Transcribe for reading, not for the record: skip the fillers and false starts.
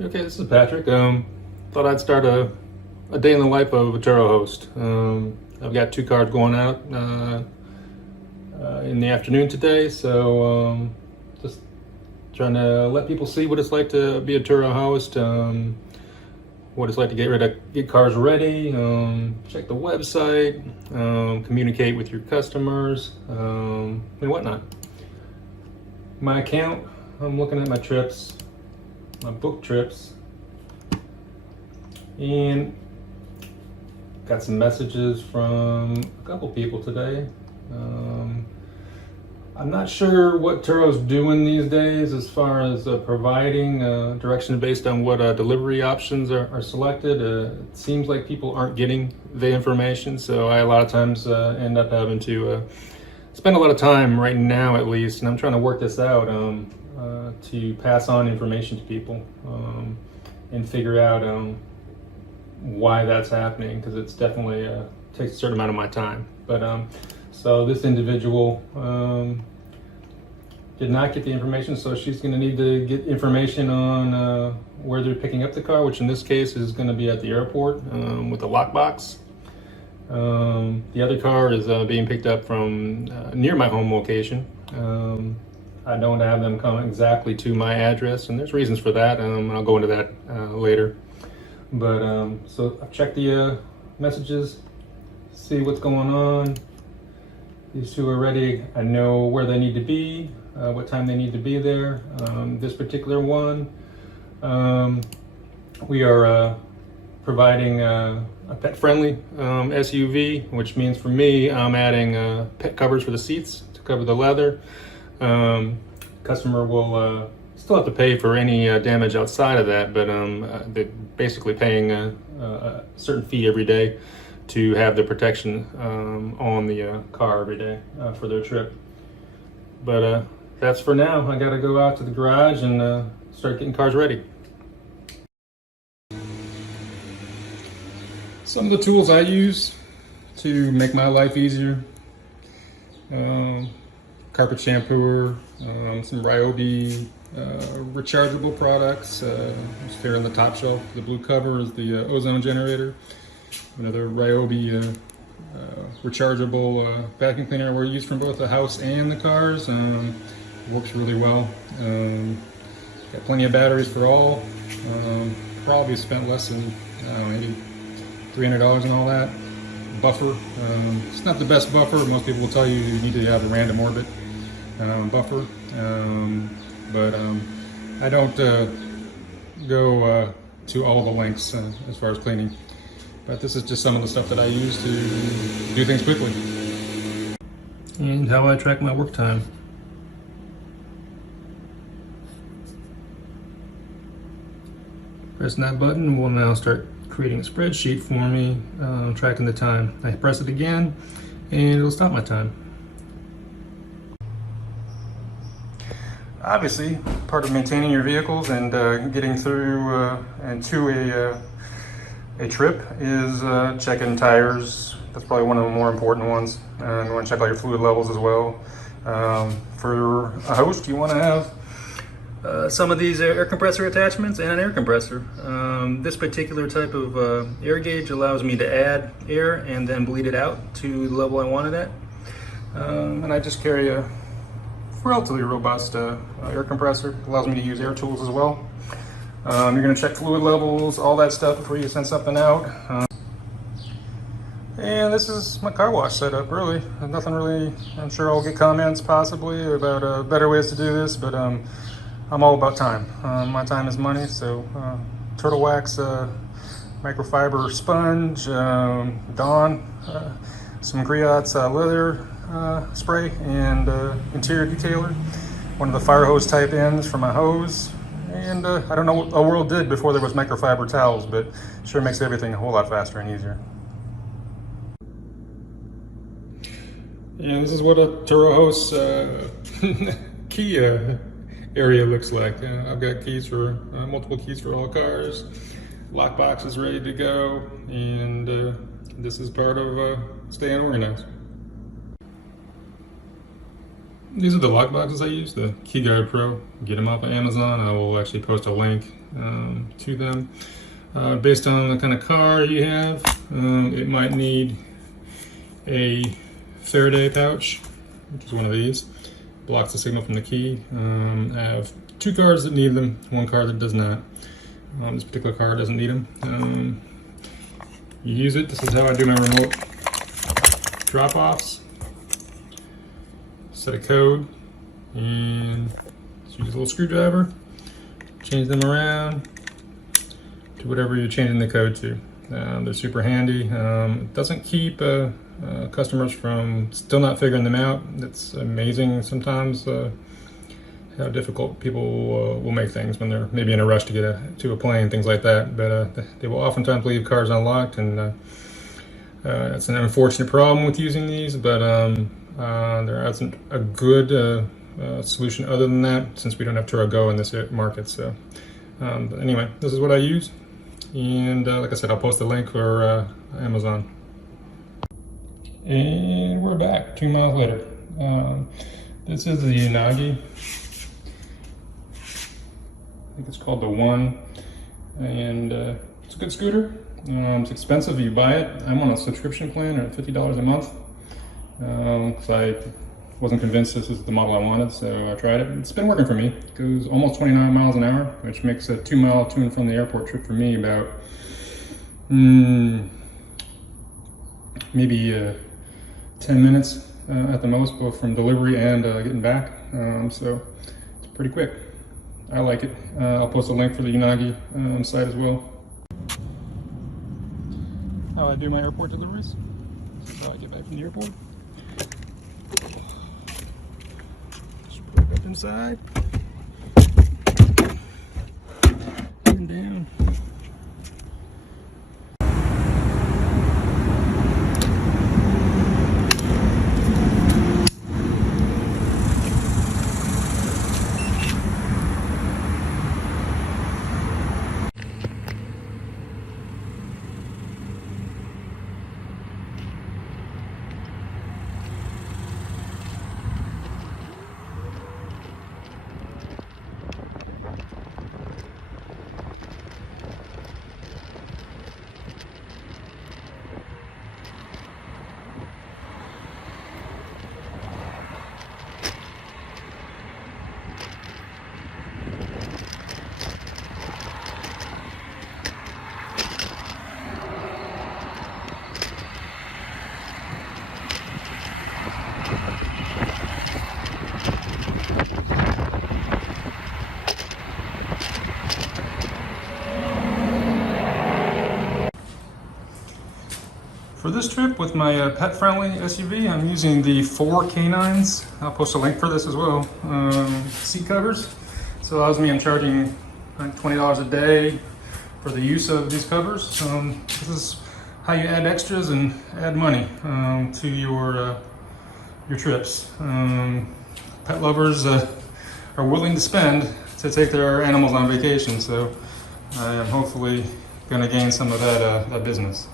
Okay, this is Patrick. Thought I'd start a day in the life of a Turo host. I've got 2 cars going out in the afternoon today, so just trying to let people see what it's like to be a Turo host, what it's like to get cars ready, check the website, communicate with your customers, and whatnot. My account, I'm looking at my trips. My book trips, and got some messages from a couple people today. I'm not sure what Turo's doing these days as far as providing direction based on what delivery options are selected. It seems like people aren't getting the information, so I a lot of times end up having to spend a lot of time right now, at least, and I'm trying to work this out. To pass on information to people and figure out why that's happening, because it's definitely takes a certain amount of my time. But so this individual did not get the information, so she's going to need to get information on where they're picking up the car, which in this case is going to be at the airport with a lockbox. The other car is being picked up from near my home location. I don't have them come exactly to my address, and there's reasons for that. I'll go into that later. But so I've checked the messages, see what's going on. These 2 are ready. I know where they need to be, what time they need to be there. This particular one, we are providing a pet-friendly SUV, which means for me, I'm adding pet covers for the seats to cover the leather. Customer will still have to pay for any damage outside of that, but they're basically paying a certain fee every day to have the protection on the car every day for their trip. But that's for now. I got to go out to the garage and start getting cars ready. Some of the tools I use to make my life easier. Carpet shampooer, some Ryobi rechargeable products. Just here on the top shelf, the blue cover is the ozone generator. Another Ryobi rechargeable vacuum cleaner we're used from both the house and the cars. Works really well. Got plenty of batteries for all. Probably spent less than, I don't know, maybe $300 and all that. Buffer, it's not the best buffer. Most people will tell you you need to have a random orbit buffer, but I don't go to all the lengths as far as cleaning. But this is just some of the stuff that I use to do things quickly. And how I track my work time. Pressing that button will now start creating a spreadsheet for me, tracking the time. I press it again and it'll stop my time. Obviously, part of maintaining your vehicles and getting through and to a trip is checking tires. That's probably one of the more important ones. And you want to check all your fluid levels as well. For a host, you want to have some of these air compressor attachments and an air compressor. This particular type of air gauge allows me to add air and then bleed it out to the level I want it at. And I just carry a relatively robust air compressor. It allows me to use air tools as well. You're going to check fluid levels, all that stuff before you send something out. And this is my car wash setup, really. Nothing really, I'm sure I'll get comments possibly about better ways to do this, but I'm all about time. My time is money, so Turtle Wax microfiber sponge, Dawn, some Griot's leather spray, and interior detailer. One of the fire hose type ends for my hose. And I don't know what the world did before there was microfiber towels, but sure makes everything a whole lot faster and easier. And this is what a Turo host key area looks like. I've got keys for multiple keys for all cars. Lockbox is ready to go, and this is part of staying organized. These are the lock boxes I use, the KeyGuard Pro. Get them off of Amazon. I will actually post a link to them. Based on the kind of car you have, it might need a Faraday pouch, which is one of these. Blocks the signal from the key. I have 2 cars that need them, 1 car that does not. This particular car doesn't need them. You use it. This is how I do my remote drop-offs. Set a code and just use a little screwdriver, change them around to whatever you're changing the code to. They're super handy. It doesn't keep customers from still not figuring them out. It's amazing sometimes how difficult people will make things when they're maybe in a rush to get to a plane, things like that. But they will oftentimes leave cars unlocked, and it's an unfortunate problem with using these, but there isn't a good solution other than that, since we don't have Turo Go in this market. So but anyway, this is what I use, and like I said, I'll post a link for Amazon. And we're back 2 miles later. This is the Unagi. I think it's called the One, and it's a good scooter. It's expensive if you buy it. I'm on a subscription plan at $50 a month. Because I wasn't convinced this is the model I wanted, so I tried it. It's been working for me. It goes almost 29 miles an hour, which makes a 2-mile to and from the airport trip for me about maybe 10 minutes at the most, both from delivery and getting back. So it's pretty quick. I like it. I'll post a link for the Unagi site as well. How I do my airport deliveries. This is how I get back from the airport. Just put it up inside and down. For this trip with my pet-friendly SUV, I'm using the 4 canines. I'll post a link for this as well. Seat covers. So it allows me, I'm charging like $20 a day for the use of these covers. This is how you add extras and add money to your trips. Pet lovers are willing to spend to take their animals on vacation, so I am hopefully going to gain some of that business.